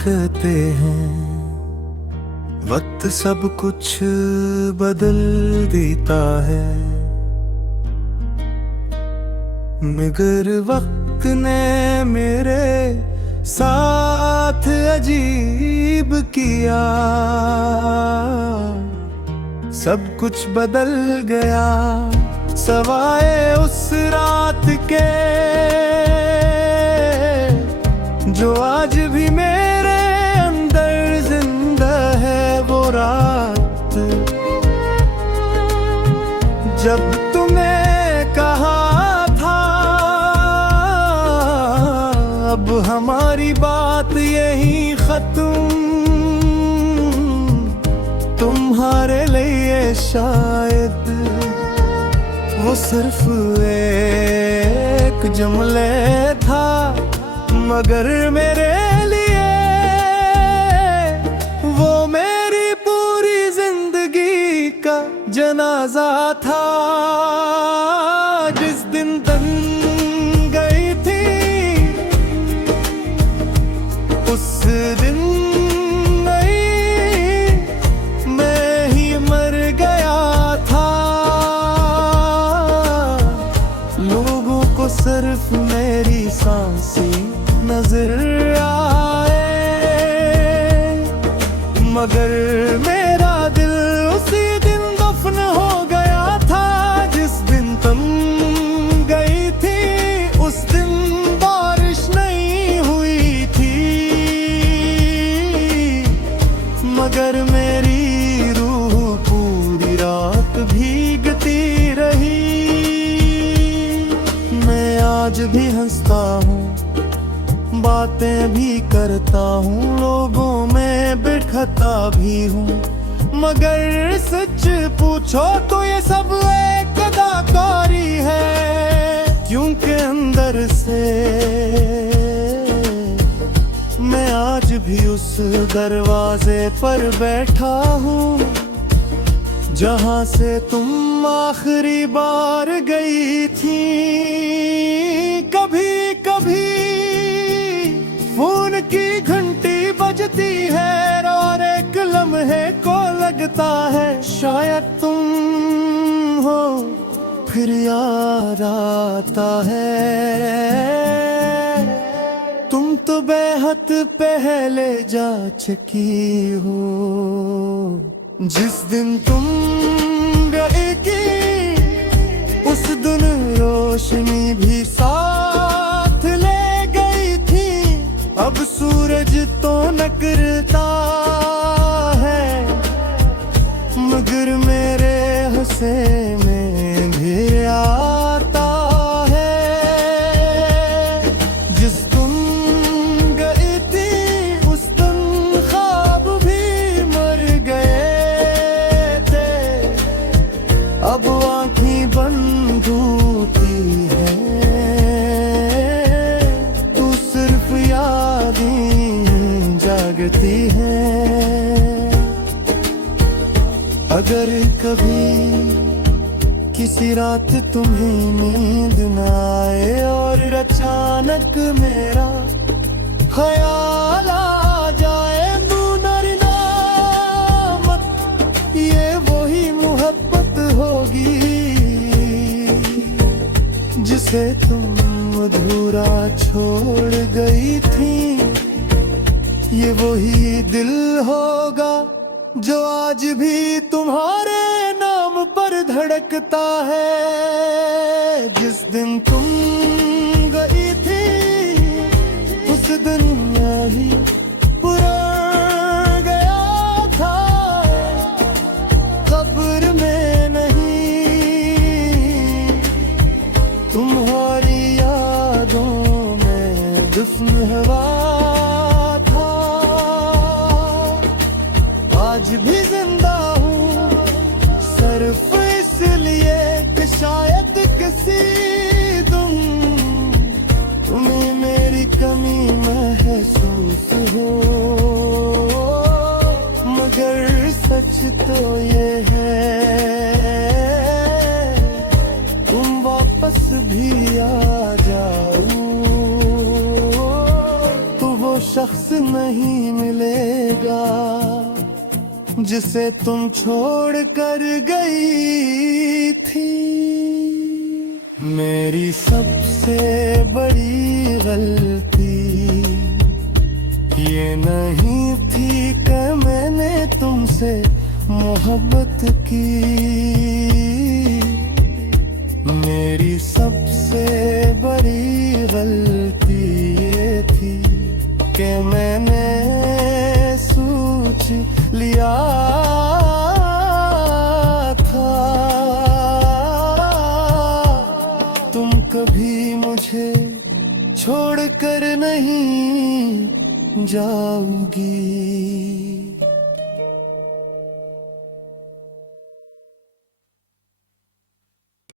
कहते हैं वक्त सब कुछ बदल देता है, मगर वक्त ने मेरे साथ अजीब किया। सब कुछ बदल गया सवाए उस रात के, जो आज भी मेरे अंदर जिंदा है। वो रात जब तुम्हें कहा था अब हमारी बात यही खत्म, तुम्हारे लिए शायद वो सिर्फ एक जुमले था, मगर मेरे लिए वो मेरी पूरी जिंदगी का जनाजा था। जिस दिन तन गई थी उस दिन नहीं मैं ही मर गया था। लोगों को सिर्फ मेरी सांसें नजर आए, मगर मेरा दिल उसी दिन दफन हो गया था। जिस दिन तुम गई थी उस दिन बारिश नहीं हुई थी, मगर मेरी रूह पूरी रात भीगती रही। मैं आज भी हंसता हूँ, बातें भी करता हूँ, लोगों में बिठता भी हूँ, मगर सच पूछो तो ये सब एक अदाकारी है। क्योंकि अंदर से मैं आज भी उस दरवाजे पर बैठा हूँ जहाँ से तुम आखिरी बार गई थी। कभी कभी फोन की घंटी बजती है और एक लम्हे को लगता है शायद तुम हो, फिर याद आता है तुम तो बेहद पहले जा चुकी हो। जिस दिन तुम गई थी उस दिन रोशनी भी साथ ले गई थी। अब सूरज तो निकलता है, मगर मेरे हंसे में भी आता है। जिस तुम गई थी उस दिन ख्वाब भी मर गए थे, अब आँखें बंद होती है तू सिर्फ यादें जागती है। अगर कभी किसी रात तुम्हें नींद न आए और अचानक मेरा ख्याल आ जाए, तू डरना मत, ये वही मोहब्बत होगी जिसे तुम अधूरा छोड़ गई थी। ये वही दिल होगा जो आज भी तुम्हारे नाम पर धड़कता है। जिस दिन तुम गई थी उस दिन मैं ही पुराना गया था, कब्र में नहीं तुम्हारी यादों में दफन हुआ था। आज भी जिंदा हूँ सिर्फ इसलिए कि शायद किसी दिन तुम्हें मेरी कमी महसूस हो, मगर सच तो ये है तुम वापस भी आ जाओ तो वो शख्स नहीं मिलेगा जिसे तुम छोड़ कर गई थी। मेरी सबसे बड़ी गलती ये नहीं थी कि मैंने तुमसे मोहब्बत की। मेरी सबसे बड़ी गलती ये थी कि मैंने सोच लिया था तुम कभी मुझे छोड़ कर नहीं जाओगी।